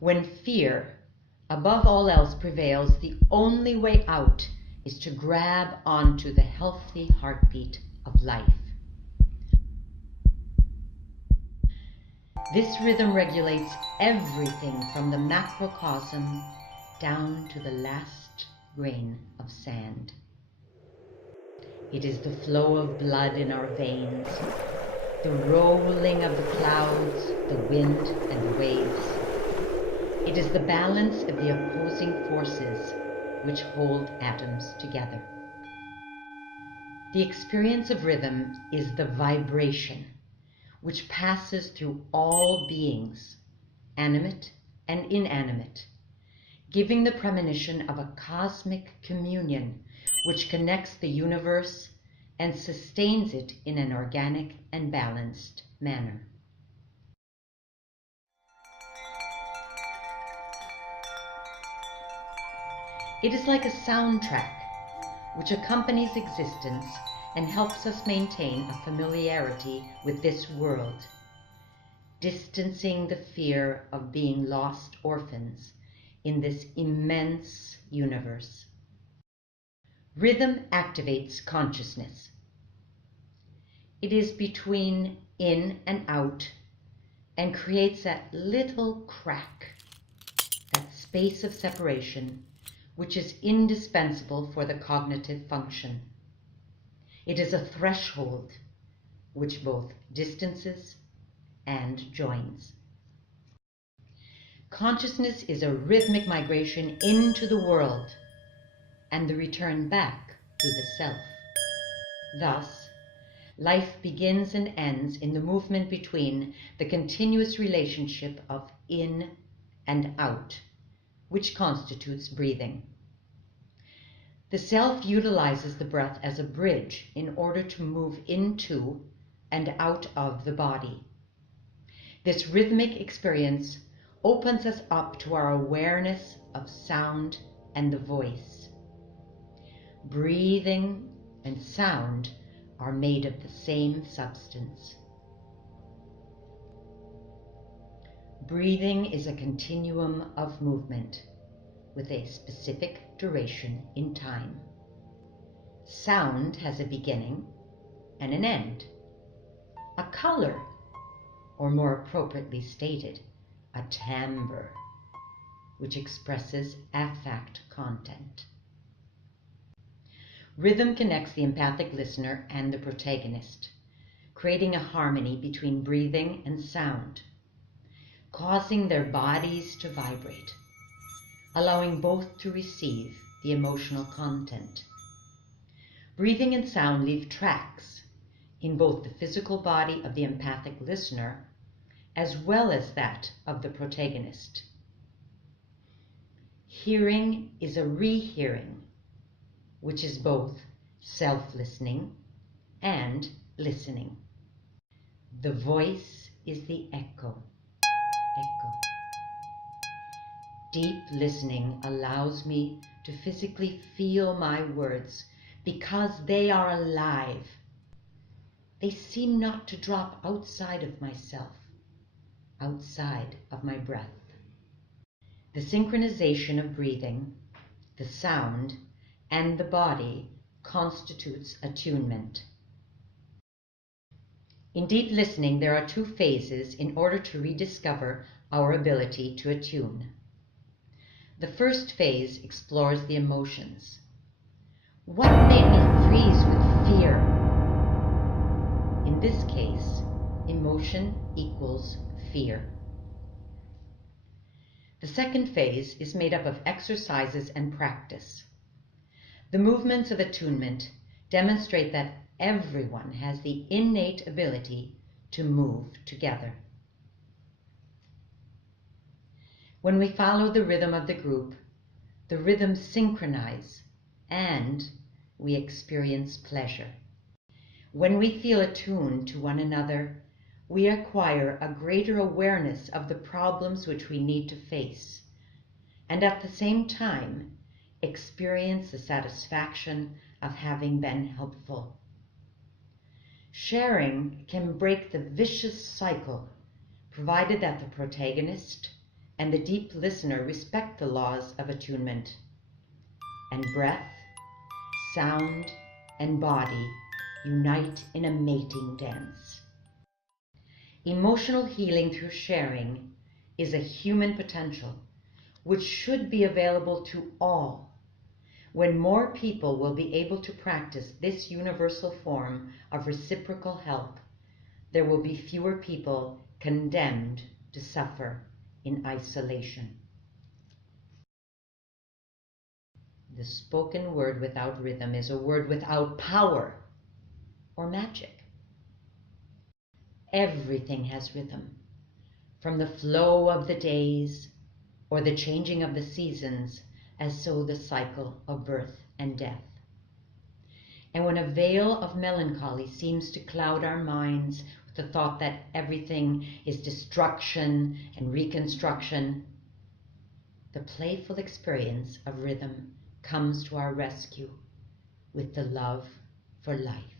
When fear, above all else, prevails, the only way out is to grab onto the healthy heartbeat of life. This rhythm regulates everything from the macrocosm down to the last grain of sand. It is the flow of blood in our veins, the rolling of the clouds, the wind and the waves. It is the balance of the opposing forces which hold atoms together. The experience of rhythm is the vibration which passes through all beings, animate and inanimate, giving the premonition of a cosmic communion which connects the universe and sustains it in an organic and balanced manner. It is like a soundtrack which accompanies existence and helps us maintain a familiarity with this world, distancing the fear of being lost orphans in this immense universe. Rhythm activates consciousness. It is between in and out and creates that little crack, that space of separation, which is indispensable for the cognitive function. It is a threshold which both distances and joins. Consciousness is a rhythmic migration into the world and the return back to the self. Thus, life begins and ends in the movement between the continuous relationship of in and out, which constitutes breathing. The self utilizes the breath as a bridge in order to move into and out of the body. This rhythmic experience opens us up to our awareness of sound and the voice. Breathing and sound are made of the same substance. Breathing is a continuum of movement with a specific duration in time. Sound has a beginning and an end. A color, or more appropriately stated, a timbre, which expresses affect content. Rhythm connects the empathic listener and the protagonist, creating a harmony between breathing and sound, causing their bodies to vibrate, allowing both to receive the emotional content. Breathing and sound leave tracks in both the physical body of the empathic listener as well as that of the protagonist. Hearing is a rehearing, which is both self-listening and listening. The voice is the echo. Deep listening allows me to physically feel my words because they are alive. They seem not to drop outside of myself, outside of my breath. The synchronization of breathing, the sound, and the body constitutes attunement. In deep listening, there are two phases in order to rediscover our ability to attune. The first phase explores the emotions. What made me freeze with fear? In this case, emotion equals fear. The second phase is made up of exercises and practice. The movements of attunement demonstrate that everyone has the innate ability to move together. When we follow the rhythm of the group, the rhythms synchronize and we experience pleasure. When we feel attuned to one another, we acquire a greater awareness of the problems which we need to face, and at the same time experience the satisfaction of having been helpful. Sharing can break the vicious cycle, provided that the protagonist and the deep listener respect the laws of attunement. And breath, sound, and body unite in a mating dance. Emotional healing through sharing is a human potential which should be available to all. When more people will be able to practice this universal form of reciprocal help, there will be fewer people condemned to suffer in isolation. The spoken word without rhythm is a word without power or magic. Everything has rhythm, from the flow of the days or the changing of the seasons, as so the cycle of birth and death. And when a veil of melancholy seems to cloud our minds with the thought that everything is destruction and reconstruction, the playful experience of rhythm comes to our rescue with the love for life.